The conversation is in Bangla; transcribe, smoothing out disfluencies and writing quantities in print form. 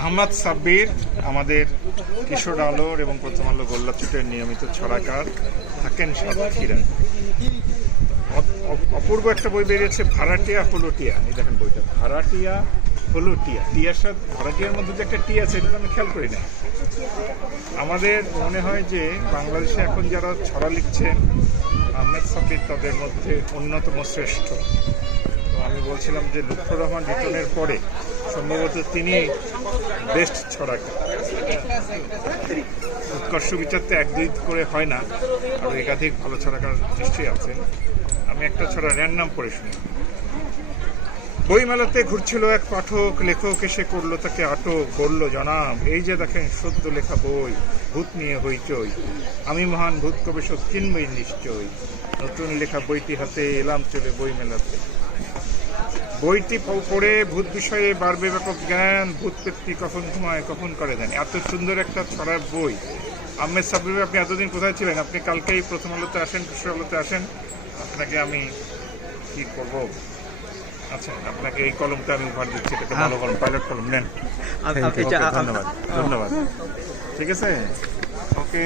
আহমদ সাব্বির আমাদের কিশোর আলোর এবং প্রথম আলো গোল্লাছুটের নিয়মিত ছড়াকার, থাকেন সাতক্ষীরায়। অপূর্ব একটা বই বেরিয়েছে, ভাড়াটিয়া হলুটিয়া। এই দেখেন বইটা, ভাড়াটিয়া হলুটিয়া। টিয়ার সাথে ভাড়াটিয়ার মধ্যে যে একটা টি আছে, এটা আমি খেয়াল করি না। আমাদের মনে হয় যে বাংলাদেশে এখন যারা ছড়া লিখছেন, আহমেদ সাব্বির তাদের মধ্যে অন্যতম শ্রেষ্ঠ। তো আমি বলছিলাম যে লুৎফর রহমান রিটনের পরে সম্ভবত তিনি বেস্ট ছড়াকার। উৎকর্ষ বিচার তো এক দুই করে হয় না, আর একাধিক ভালো ছড়াকার নিশ্চয়ই আছেন। আমি একটা ছড়া র্যান্ডম পড়ে শুনি। বইমেলাতে ঘুরছিল এক পাঠক, লেখক এসে করলো তাকে আটক। বলল, জনাব, এই যে দেখেন সদ্য লেখা বই, ভূত নিয়ে হইচই। আমি মহান ভূত কবি কিনবই নিশ্চয়। নতুন লেখা বইটি হাতে এলাম চলে বইমেলাতে। বইটি পড়ে ভূত বিষয়ে বাড়বে ব্যাপক জ্ঞান। ভূত পেত্তি কখন ঘুমায় কখন করে দেন। এত সুন্দর একটা ছড়ার বই। আহমেদ সাব্বির, আপনি এতদিন কোথায় ছিলেন? আপনি কালকেই প্রথম আলোতে আসেন, কিশোর আলোতে আসেন। আপনাকে আমি কি করব? আচ্ছা, আপনাকে এই কলমটা আমি উপহার দিচ্ছি। এটা ভালো কলম, পাইলট কলম নেন। ধন্যবাদ, ধন্যবাদ। ঠিক আছে, ওকে।